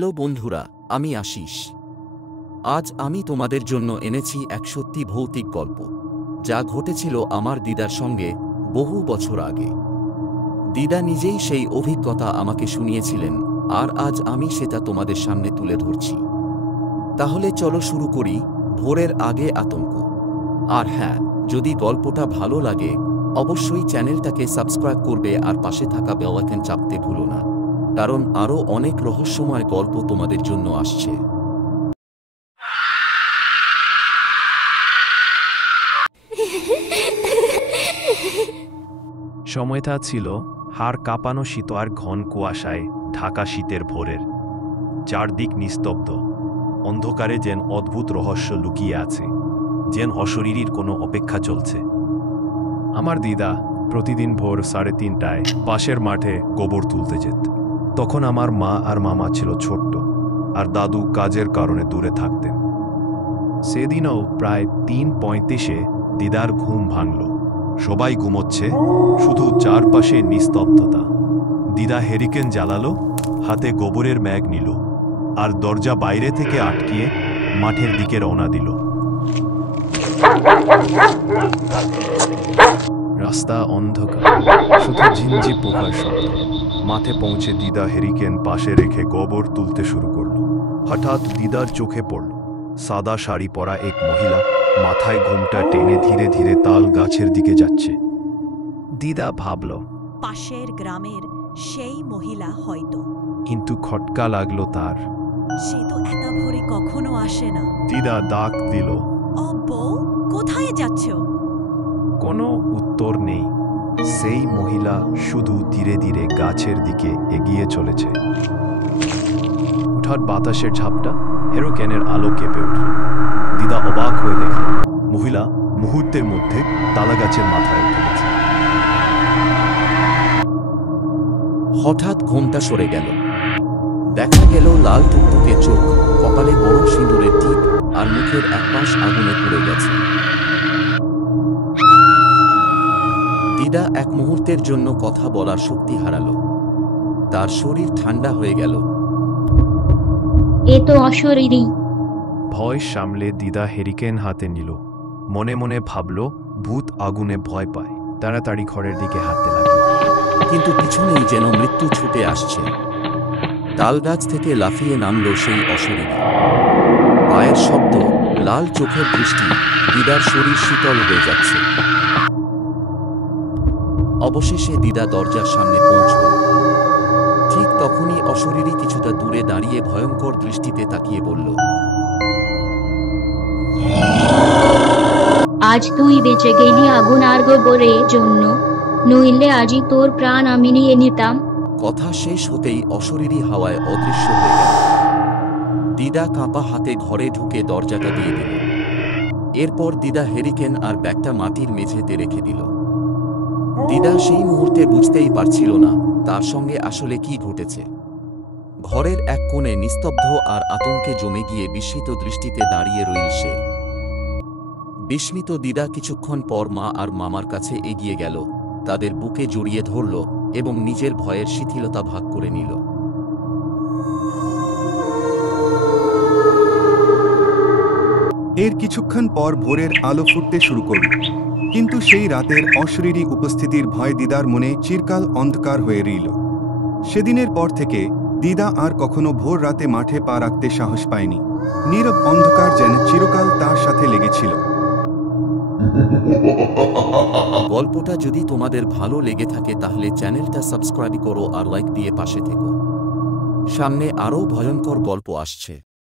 Hello বন্ধুরা, আমি আশিস। আজ আমি তোমাদের জন্য এনেছি এক সত্যি ভৌতিক গল্প, যা ঘটেছিল আমার দিদার সঙ্গে বহু বছর আগে। দিদা নিজেই সেই অভিজ্ঞতা আমাকে শুনিয়েছিলেন, আর আজ আমি সেটা তোমাদের সামনে তুলে ধরছি। তাহলে চলো শুরু করি। ভোরের আগে আতঙ্ক। আর হ্যাঁ, যদি গল্পটা ভালো লাগে অবশ্যই চ্যানেলটাকে সাবস্ক্রাইব করবে আর পাশে থাকা বেল আইকন চাপতে ভুলো না, কারণ আরও অনেক রহস্যময় গল্প তোমাদের জন্য আসছে। সময়টা ছিল হাড় কাঁপানো শীত আর ঘন কুয়াশায় ঢাকা শীতের ভোরের। চারদিক নিস্তব্ধ, অন্ধকারে যেন অদ্ভুত রহস্য লুকিয়ে আছে, যেন অশরীরীর কোনো অপেক্ষা চলছে। আমার দিদা প্রতিদিন ভোর 3:30টায় পাশের মাঠে গোবর তুলতে যেত। তখন আমার মা আর মামা ছিল ছোট্ট, আর দাদু কাজের কারণে দূরে থাকতেন। সেদিনও প্রায় 3:35-এ দিদার ঘুম ভাঙল। সবাই ঘুমোচ্ছে, শুধু চারপাশে নিস্তব্ধতা। দিদা হেরিকেন জ্বালালো, হাতে গোবরের ব্যাগ নিল, আর দরজা বাইরে থেকে আটকিয়ে মাঠের দিকে রওনা দিল। রাস্তা অন্ধকার, শুধু ঝিনঝি পোকার শব্দ। মাঠে পৌঁছে দিদা হেরিকেন পাশে রেখে গোবর তুলতে শুরু করল। হঠাৎ দিদার চোখে পড়ল সাদা শাড়ি পরা এক মহিলা মাথায় ঘোমটা টেনে ধীরে ধীরে তাল গাছের দিকে যাচ্ছে। দিদা ভাবল, পাশের গ্রামের সেই মহিলা হয়তো। কিন্তু খটকা লাগলো তার। সে তো এত ভোরে কখনো আসে না। দিদা ডাক দিল, ও বউ, কোথায় যাচ্ছ? কোনো উত্তর নেই। সেই মহিলা শুধু ধীরে ধীরে গাছের দিকে এগিয়ে চলেছে। হঠাৎ বাতাসের ঝাপটা, হেরোকেনের আলো কেঁপে উঠল। দিদা অবাক হয়ে দেখল, মহিলা মুহূর্তের মধ্যে তালা গাছের মাথায় উঠে গেছে। হঠাৎ ঘোমটা সরে গেল। দেখা গেল লাল টুকটুকে চোখ, কপালে বড় সিঁদুরের টিপ, আর মুখের একপাশ আগুনে পুড়ে গেছে। দিদা এক মুহূর্তের জন্য কথা বলার শক্তি হারালো। তার শরীর ঠান্ডা হয়ে গেল। এ তো অশরীরী। ভয় সামলে দিদা হেরিকেন হাতে নিল। মনে মনে ভাবল, ভূত আগুনে ভয় পায়। তাড়াতাড়ি ঘরের দিকে হাঁটতে লাগলো। কিন্তু পিছনেই যেন মৃত্যু ছুটে আসছে। তালগাছ থেকে লাফিয়ে নামল সেই অশরীরী। পায়ের শব্দ, লাল চোখের দৃষ্টি, দিদার শরীর শীতল হয়ে যাচ্ছে। অবশেষে দিদা দরজার সামনে পৌঁছল। ঠিক তখনই অশরীরী কিছুটা দূরে দাঁড়িয়ে ভয়ঙ্কর দৃষ্টিতে তাকিয়ে বলল, আজ তুই বেঁচে গেলি আগুন আর গোবরের জন্য, নইলে আজই তোর প্রাণ আমি নিয়ে নিতাম। কথা শেষ হতেই অশরীরী হাওয়ায় অদৃশ্য হয়ে গেল। দিদা কাঁপা হাতে ঘরে ঢুকে দরজাটা দিয়ে দিল। এরপর দিদা হেরিকেন আর ব্যাগটা মাটির মেঝেতে রেখে দিল। দিদা সেই মুহূর্তে বুঝতেই পারছিল না তার সঙ্গে আসলে কি ঘটেছে। ঘরের এক কোণে নিস্তব্ধ আর আতঙ্কে জমে গিয়ে বিস্মিত দৃষ্টিতে দাঁড়িয়ে রইল সে। বিস্মিত দিদা কিছুক্ষণ পর মা আর মামার কাছে এগিয়ে গেল, তাদের বুকে জড়িয়ে ধরল এবং নিজের ভয়ের শিথিলতা ভাগ করে নিল। এর কিছুক্ষণ পর ভোরের আলো ফুটতে শুরু করল, কিন্তু সেই রাতের অশরীরী উপস্থিতির ভয় দিদার মনে চিরকাল অন্ধকার হয়ে রইল। সেদিনের পর থেকে দিদা আর কখনো ভোর রাতে মাঠে পা রাখতে সাহস পায়নি। নীরব অন্ধকার যেন চিরকাল তার সাথে লেগেছিল। গল্পটা যদি তোমাদের ভালো লেগে থাকে তাহলে চ্যানেলটা সাবস্ক্রাইব করো আর লাইক দিয়ে পাশে থেকো। সামনে আরও ভয়ঙ্কর গল্প আসছে।